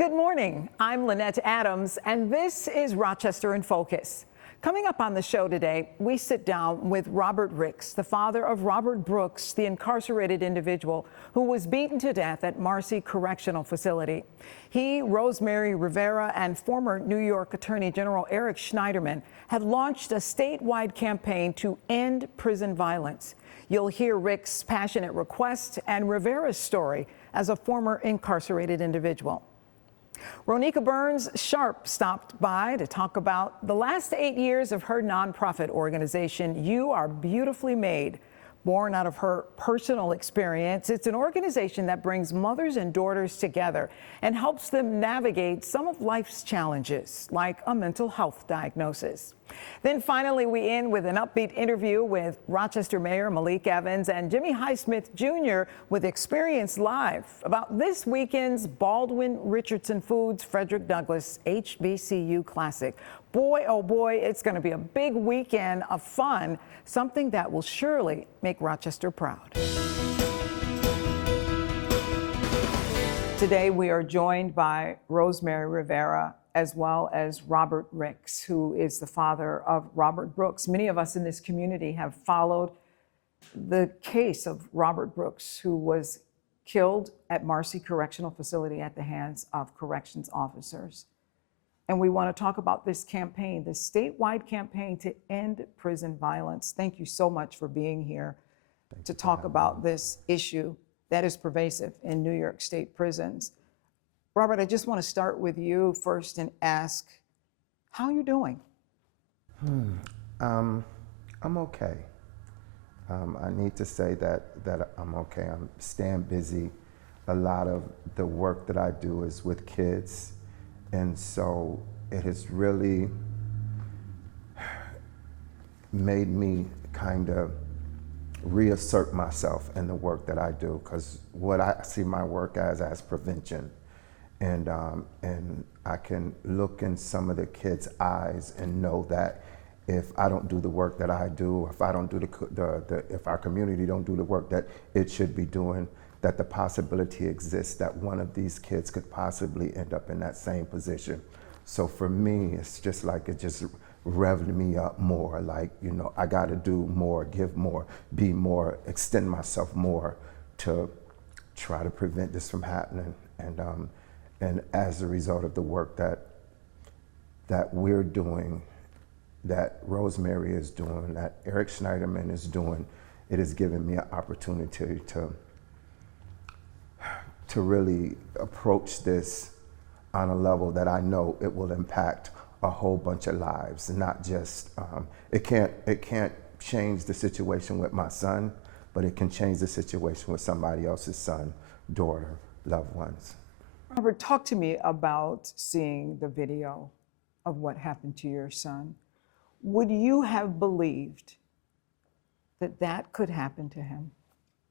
Good morning. I'm Lynette Adams, and this is Rochester in Focus. Coming up on the show today, we sit down with Robert Ricks, the father of Robert Brooks, the incarcerated individual who was beaten to death at Marcy Correctional Facility. He, Rosemary Rivera, and former New York Attorney General Eric Schneiderman have launched a statewide campaign to end prison violence. You'll hear Ricks' passionate request and Rivera's story as a former incarcerated individual. Ronieka Burns Sharpe stopped by to talk about the last 8 years of her nonprofit organization, You Are Beautifully Made. Born out of her personal experience, it's an organization that brings mothers and daughters together and helps them navigate some of life's challenges, like a mental health diagnosis. Then finally, we end with an upbeat interview with Rochester Mayor Malik and Jimmy Highsmith Jr. with Experience Live about this weekend's Baldwin-Richardson Foods Frederick Douglass HBCU Classic. Boy, oh boy, it's going to be a big weekend of fun, something that will surely make Rochester proud. Today we are joined by Rosemary Rivera as well as Robert Ricks, who is the father of Robert Brooks. Many of us in this community have followed the case of Robert Brooks, who was killed at Marcy Correctional Facility at the hands of corrections officers. And we want to talk about this campaign, this statewide campaign to end prison violence. Thank you so much for being here to talk about this issue that is pervasive in New York State prisons. Robert, I just want to start with you first and ask, how are you doing? I'm okay. I need to say that I'm okay. I'm staying busy. A lot of the work that I do is with kids. And so it has really made me kind of reassert myself in the work that I do, because what I see my work as prevention. And I can look in some of the kids' eyes and know that if I don't do the work that I do, if I don't do if our community don't do the work that it should be doing, that the possibility exists that one of these kids could possibly end up in that same position. So for me, it's just like it just revved me up more. Like, you know, I got to do more, give more, be more, extend myself more to try to prevent this from happening. And as a result of the work that we're doing, that Rosemary is doing, that Eric Schneiderman is doing, it has given me an opportunity to really approach this on a level that I know it will impact a whole bunch of lives, not just, it can't change the situation with my son, but it can change the situation with somebody else's son, daughter, loved ones. Robert, talk to me about seeing the video of what happened to your son. Would you have believed that that could happen to him?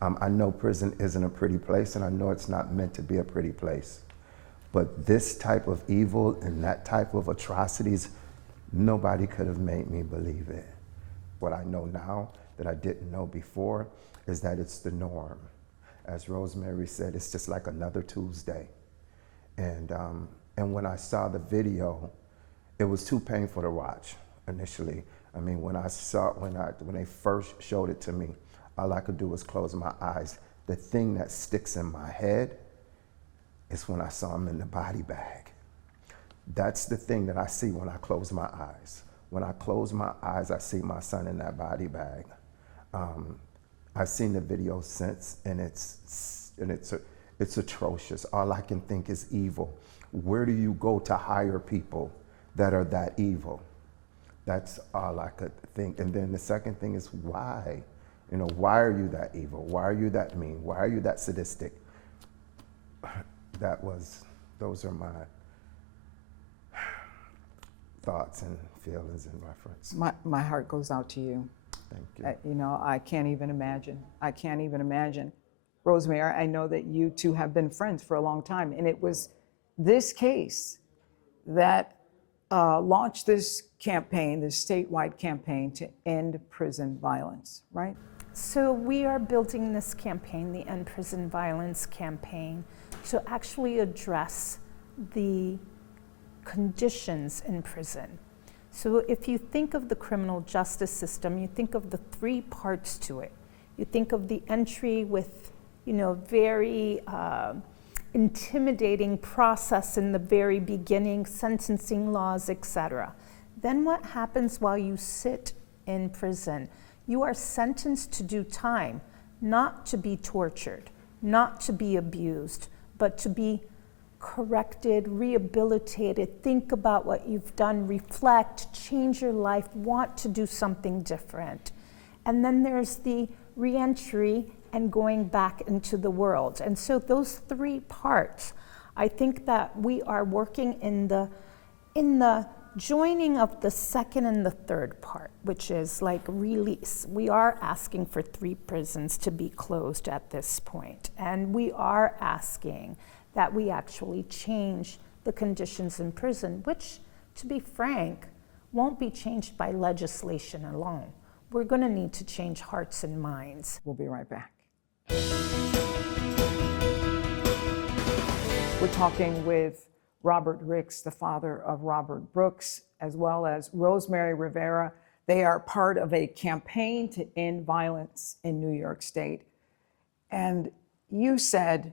I know prison isn't a pretty place, and I know it's not meant to be a pretty place. But this type of evil and that type of atrocities, nobody could have made me believe it. What I know now that I didn't know before is that it's the norm. As Rosemary said, it's just like another Tuesday. And when I saw the video, it was too painful to watch initially. I mean, when they first showed it to me, all I could do was close my eyes. The thing that sticks in my head is when I saw him in the body bag. That's the thing that I see when I close my eyes. When I close my eyes, I see my son in that body bag. I've seen the video since, and it's atrocious. All I can think is evil. Where do you go to hire people that are that evil? That's all I could think. And then the second thing is why? You know, why are you that evil? Why are you that mean? Why are you that sadistic? Those are my thoughts and feelings in reference. My heart goes out to you. Thank you. You know, I can't even imagine. I can't even imagine. Rosemary, I know that you two have been friends for a long time, and it was this case that launched this campaign, this statewide campaign to end prison violence, right? So we are building this campaign, the End Prison Violence campaign, to actually address the conditions in prison. So if you think of the criminal justice system, you think of the three parts to it. You think of the entry with, very intimidating process in the very beginning, sentencing laws, etc. Then what happens while you sit in prison? You are sentenced to do time, not to be tortured, not to be abused, but to be corrected, rehabilitated, think about what you've done, reflect, change your life, want to do something different. And then there's the reentry and going back into the world. And so those three parts, I think that we are working in the joining of the second and the third part, which is like release. We are asking for 3 prisons to be closed at this point. And we are asking that we actually change the conditions in prison, which, to be frank, won't be changed by legislation alone. We're going to need to change hearts and minds. We'll be right back. We're talking with Robert Ricks, the father of Robert Brooks, as well as Rosemary Rivera. They are part of a campaign to end violence in New York State. And you said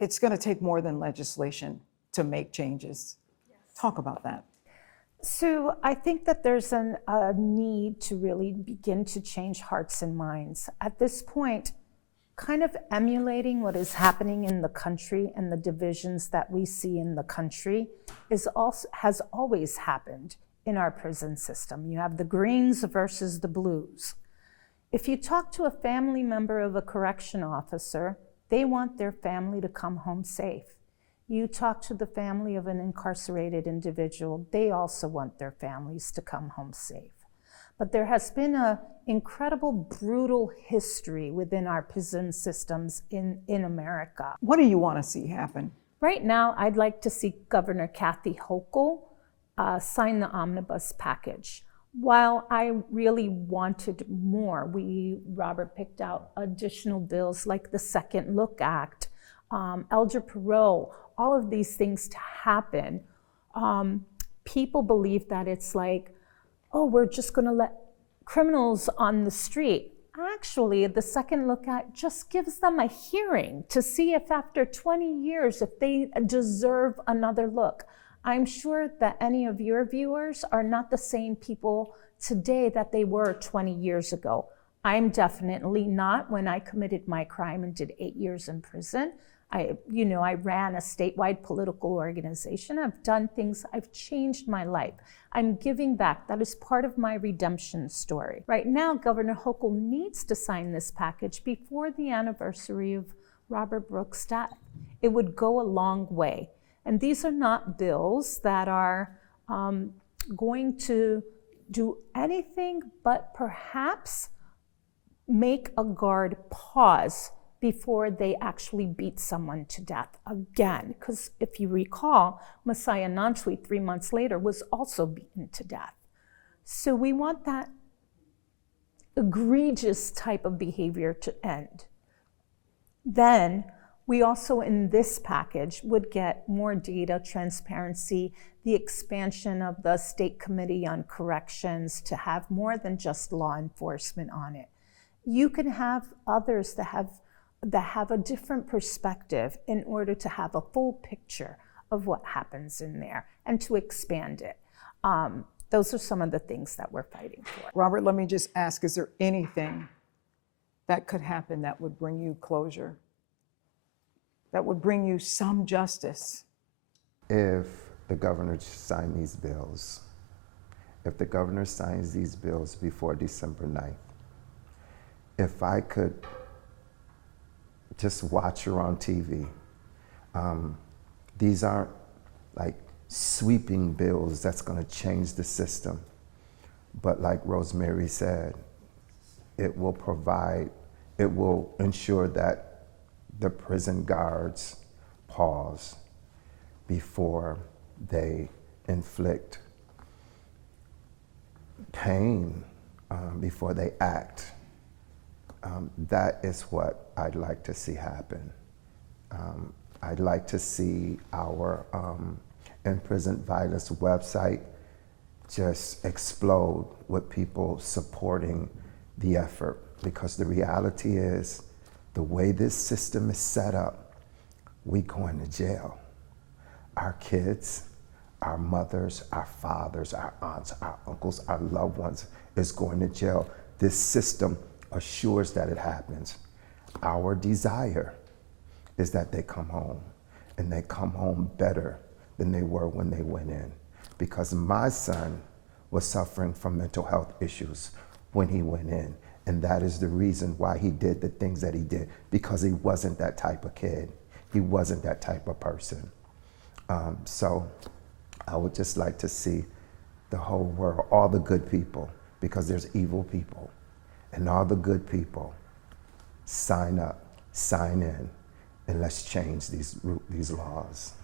it's going to take more than legislation to make changes. Yes. Talk about that. So I think that there's a need to really begin to change hearts and minds. At this point, kind of emulating what is happening in the country and the divisions that we see in the country has always happened in our prison system. You have the Greens versus the Blues. If you talk to a family member of a correction officer, they want their family to come home safe. You talk to the family of an incarcerated individual, they also want their families to come home safe. But there has been an incredible, brutal history within our prison systems in America. What do you want to see happen? Right now, I'd like to see Governor Kathy Hochul sign the omnibus package. While I really wanted more, Robert picked out additional bills like the Second Look Act, elder parole, all of these things to happen. People believe that it's like, oh, we're just going to let criminals on the street. Actually, the Second Look Act just gives them a hearing to see if after 20 years, if they deserve another look. I'm sure that any of your viewers are not the same people today that they were 20 years ago. I'm definitely not. When I committed my crime and did 8 years in prison, I ran a statewide political organization. I've done things, I've changed my life. I'm giving back. That is part of my redemption story. Right now, Governor Hochul needs to sign this package before the anniversary of Robert Brooks' death. It would go a long way. And these are not bills that are going to do anything but perhaps make a guard pause before they actually beat someone to death again. Because if you recall, Messiah Nansui 3 months later was also beaten to death. So we want that egregious type of behavior to end. Then we also in this package would get more data transparency, the expansion of the State Committee on Corrections to have more than just law enforcement on it. You can have others that have a different perspective in order to have a full picture of what happens in there and to expand it. Those are some of the things that we're fighting for. Robert, let me just ask, is there anything that could happen that would bring you closure, that would bring you some justice? If the governor signed these bills, if the governor signs these bills before December 9th, if I could just watch her on TV. These aren't like sweeping bills that's going to change the system. But like Rosemary said, it will ensure that the prison guards pause before they inflict pain, before they act. That is what I'd like to see happen. I'd like to see our in-prison violence website just explode with people supporting the effort, because the reality is the way this system is set up, we going to jail. Our kids, our mothers, our fathers, our aunts, our uncles, our loved ones is going to jail. This system assures that it happens. Our desire is that they come home, and they come home better than they were when they went in. Because my son was suffering from mental health issues when he went in. And that is the reason why he did the things that he did, because he wasn't that type of kid. He wasn't that type of person. So I would just like to see the whole world, all the good people, because there's evil people, and all the good people sign up, sign in, and let's change these laws.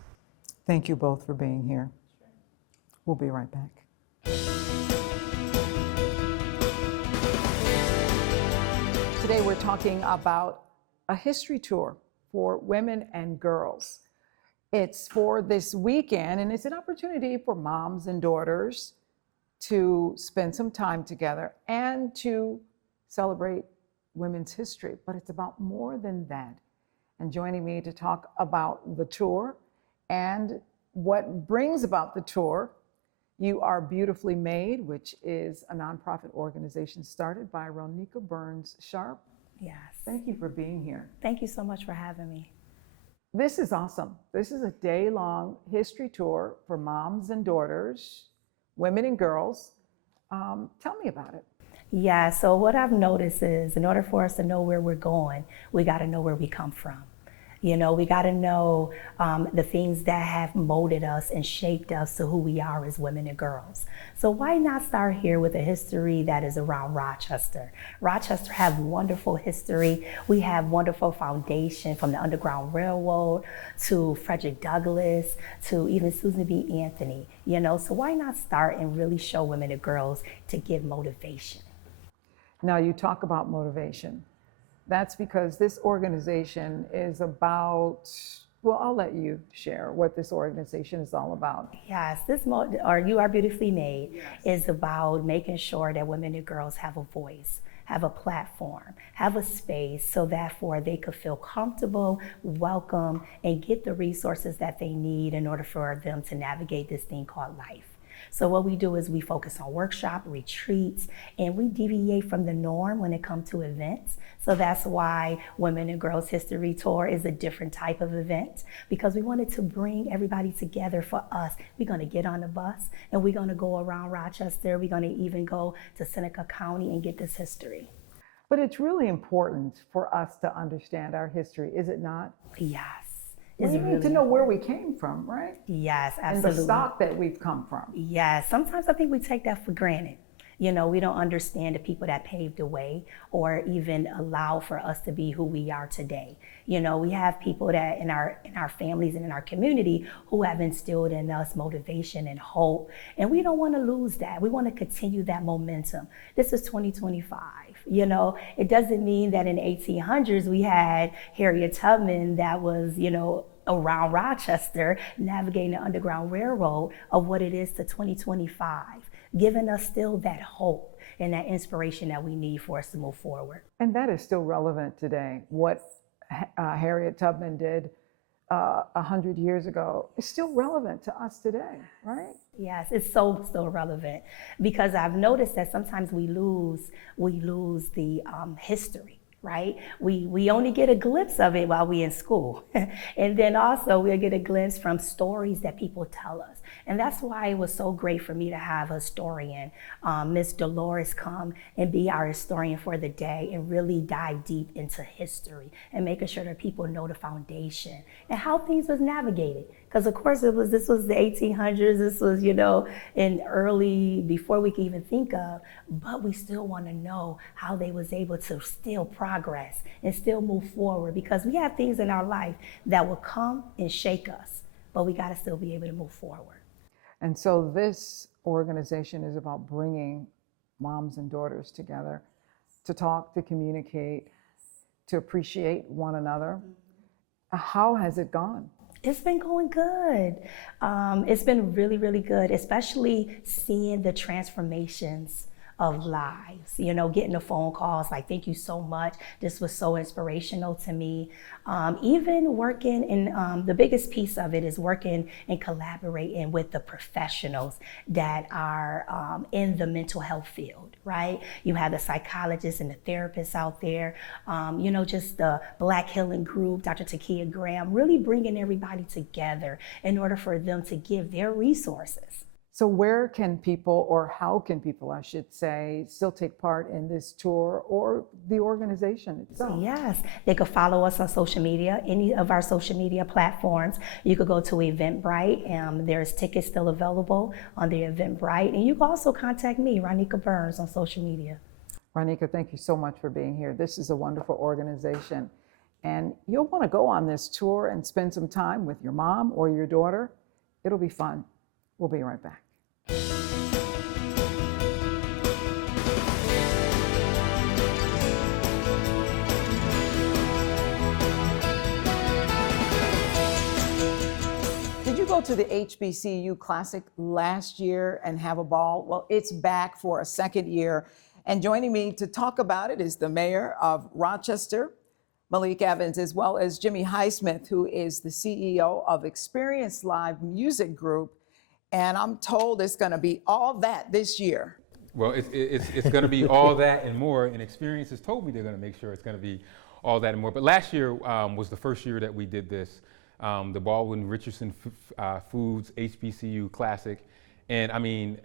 Thank you both for being here. We'll be right back. Today we're talking about a history tour for women and girls. It's for this weekend, and it's an opportunity for moms and daughters to spend some time together and to celebrate women's history. But it's about more than that. And joining me to talk about the tour and what brings about the tour, You Are Beautifully Made, which is a nonprofit organization started by Ronieka Burns Sharpe. Yes. Thank you for being here. Thank you so much for having me. This is awesome. This is a day-long history tour for moms and daughters, women and girls. Tell me about it. Yeah, so what I've noticed is in order for us to know where we're going, we got to know where we come from. You know, we got to know the things that have molded us and shaped us to who we are as women and girls. So why not start here with a history that is around Rochester? Rochester have wonderful history. We have wonderful foundation from the Underground Railroad to Frederick Douglass to even Susan B. Anthony. You know, so why not start and really show women and girls to give motivation? Now you talk about motivation. That's because this organization is about, well, I'll let you share what this organization is all about. Yes, You Are Beautifully Made is about making sure that women and girls have a voice, have a platform, have a space, so therefore they could feel comfortable, welcome, and get the resources that they need in order for them to navigate this thing called life. So what we do is we focus on workshop, retreats, and we deviate from the norm when it comes to events. So that's why Women and Girls History Tour is a different type of event, because we wanted to bring everybody together for us. We're going to get on the bus and we're going to go around Rochester. We're going to even go to Seneca County and get this history. But it's really important for us to understand our history, is it not? Yes. We need to know where we came from, right? Yes, absolutely. And the stock that we've come from. Yes, sometimes I think we take that for granted. You know, we don't understand the people that paved the way or even allow for us to be who we are today. You know, we have people that in our families and in our community who have instilled in us motivation and hope, and we don't want to lose that. We want to continue that momentum. This is 2025. You know, it doesn't mean that in the 1800s we had Harriet Tubman that was, you know, around Rochester navigating the Underground Railroad of what it is to 2025, giving us still that hope and that inspiration that we need for us to move forward. And that is still relevant today. What Harriet Tubman did 100 years ago is still relevant to us today, right? Yes, it's so still relevant, because I've noticed that sometimes we lose the history. Right? We only get a glimpse of it while we're in school. And then also we'll get a glimpse from stories that people tell us. And that's why it was so great for me to have a historian, Miss Dolores, come and be our historian for the day and really dive deep into history and making sure that people know the foundation and how things was navigated. Because of course this was the 1800s, this was, you know, in early, before we could even think of, but we still want to know how they was able to still progress and still move forward, because we have things in our life that will come and shake us, but we got to still be able to move forward. And so this organization is about bringing moms and daughters together to talk, to communicate, to appreciate one another. How has it gone? It's been going good. It's been really, really good, especially seeing the transformations of lives, you know, getting the phone calls like, thank you so much. This was so inspirational to me. Even working in, the biggest piece of it is working and collaborating with the professionals that are in the mental health field, right? You have the psychologists and the therapists out there, you know, just the Black Healing Group, Dr. Takia Graham, really bringing everybody together in order for them to give their resources. So where can people, or how can people, I should say, still take part in this tour or the organization itself? Yes, they could follow us on social media, any of our social media platforms. You could go to Eventbrite. There's tickets still available on the Eventbrite. And you can also contact me, Ronieka Burns, on social media. Ronieka, thank you so much for being here. This is a wonderful organization. And you'll want to go on this tour and spend some time with your mom or your daughter. It'll be fun. We'll be right back. Did you go to the HBCU Classic last year and have a ball? Well, it's back for a second year. And joining me to talk about it is the mayor of Rochester, Malik Evans, as well as Jimmy Highsmith, who is the CEO of Experience Live Music Group. And I'm told it's going to be all that this year. Well, it's going to be all that and more. And Experience has told me they're going to make sure it's going to be all that and more. But last year was the first year that we did this, the Baldwin-Richardson Foods HBCU Classic. And I mean,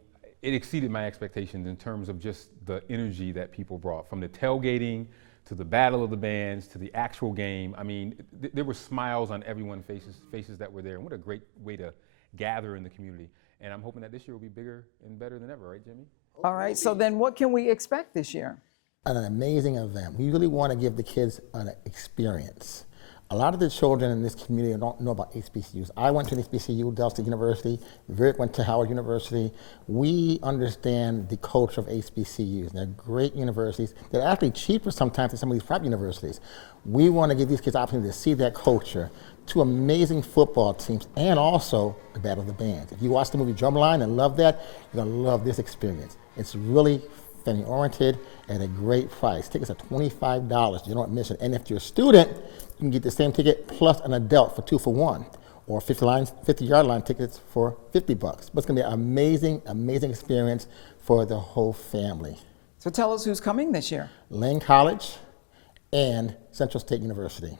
it exceeded my expectations in terms of just the energy that people brought, from the tailgating to the battle of the bands to the actual game. I mean, there were smiles on everyone's faces that were there. And what a great way to gather in the community. And I'm hoping that this year will be bigger and better than ever, right, Jimmy? All right, so then what can we expect this year? An amazing event. We really want to give the kids an experience. A lot of the children in this community don't know about HBCUs. I went to an HBCU, Del State University. Frederick went to Howard University. We understand the culture of HBCUs. They're great universities. They're actually cheaper sometimes than some of these private universities. We want to give these kids the opportunity to see that culture, two amazing football teams, and also the Battle of the Bands. If you watch the movie Drumline and love that, you're going to love this experience. It's really family-oriented at a great price. Tickets are $25, general admission. And if you're a student, you can get the same ticket plus an adult for 2 for 1, or 50-yard line tickets for $50. But it's going to be an amazing, amazing experience for the whole family. So tell us who's coming this year. Lane College and Central State University.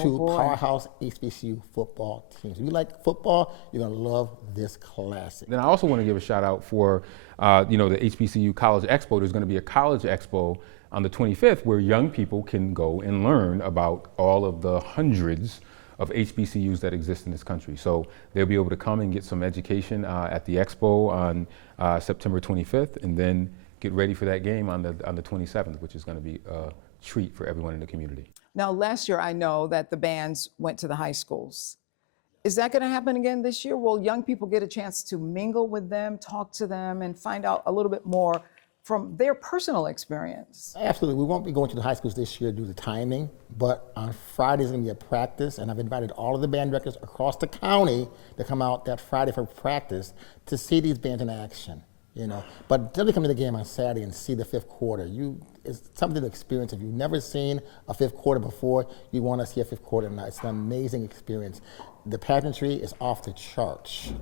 Two powerhouse HBCU football teams. If you like football, you're going to love this classic. Then I also want to give a shout out for, the HBCU College Expo. There's going to be a College Expo on the 25th where young people can go and learn about all of the hundreds of HBCUs that exist in this country. So they'll be able to come and get some education at the Expo on September 25th, and then get ready for that game on the 27th, which is going to be a treat for everyone in the community. Now, last year I know that the bands went to the high schools. Is that going to happen again this year? Will young people get a chance to mingle with them, talk to them, and find out a little bit more from their personal experience? Absolutely. We won't be going to the high schools this year due to timing, but on Friday is going to be a practice, and I've invited all of the band directors across the county to come out that Friday for practice to see these bands in action. But definitely come to the game on Saturday and see the fifth quarter. It's something to experience. If you've never seen a fifth quarter before, you want to see a fifth quarter now. It's an amazing experience. The pageantry is off the charts,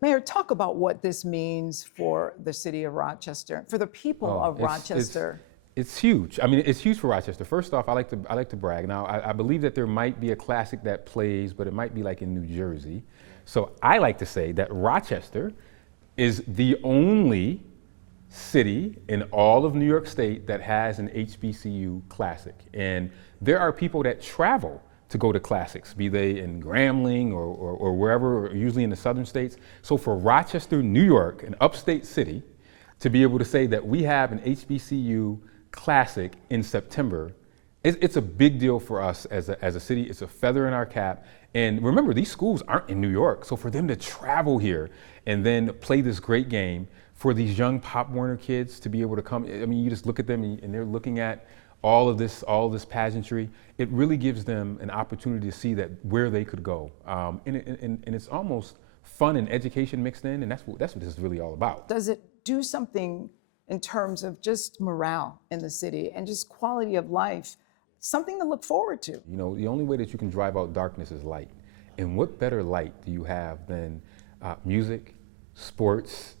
Mayor, talk about what this means for the city of Rochester, for the people of Rochester. It's huge. I mean, it's huge for Rochester. First off, I like to brag. Now, I believe that there might be a classic that plays, but it might be like in New Jersey. So I like to say that Rochester is the only city in all of New York State that has an HBCU classic. And there are people that travel to go to classics, be they in Grambling or wherever, or usually in the southern states. So for Rochester, New York, an upstate city, to be able to say that we have an HBCU classic in September, it's a big deal for us as a city. It's a feather in our cap. And remember, these schools aren't in New York. So for them to travel here and then play this great game, for these young Pop Warner kids to be able to come, I mean, you just look at them and they're looking at all of this pageantry, it really gives them an opportunity to see that where they could go. And it's almost fun and education mixed in, and that's what this is really all about. Does it do something in terms of just morale in the city and just quality of life? Something to look forward to. You know, the only way that you can drive out darkness is light. And what better light do you have than music, sports,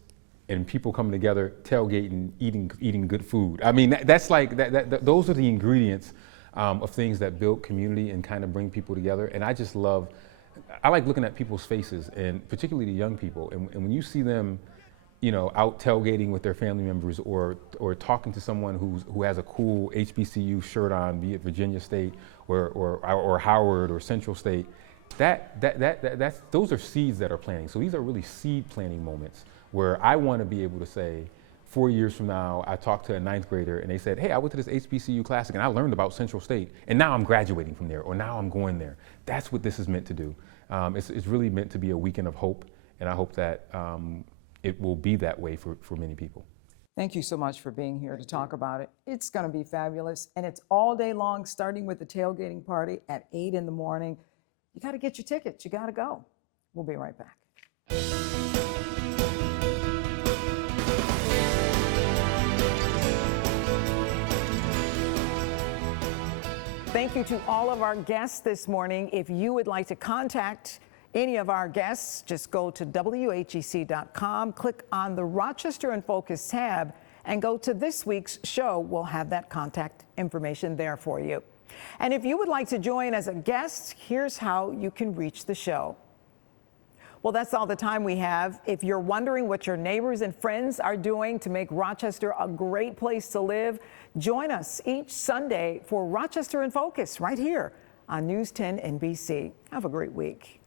and people coming together, tailgating, eating good food? I mean, that's like, those are the ingredients of things that build community and kind of bring people together. And I just love, I like looking at people's faces, and particularly the young people. And when you see them, you know, out tailgating with their family members, or talking to someone who has a cool HBCU shirt on, be it Virginia State or Howard or Central State, those are seeds that are planting. So these are really seed planting moments where I want to be able to say, 4 years from now, I talked to a 9th grader and they said, hey, I went to this HBCU Classic and I learned about Central State, and now I'm graduating from there, or now I'm going there. That's what this is meant to do. It's really meant to be a weekend of hope, and I hope that it will be that way for many people. Thank you so much for being here to talk about it. It's going to be fabulous, and it's all day long, starting with the tailgating party at 8 in the morning. You got to get your tickets. You got to go. We'll be right back. Thank you to all of our guests this morning. If you would like to contact any of our guests, just go to WHEC.com, click on the Rochester in Focus tab, and go to this week's show. We'll have that contact information there for you. And if you would like to join as a guest, here's how you can reach the show. Well, that's all the time we have. If you're wondering what your neighbors and friends are doing to make Rochester a great place to live, join us each Sunday for Rochester in Focus right here on News 10 NBC. Have a great week.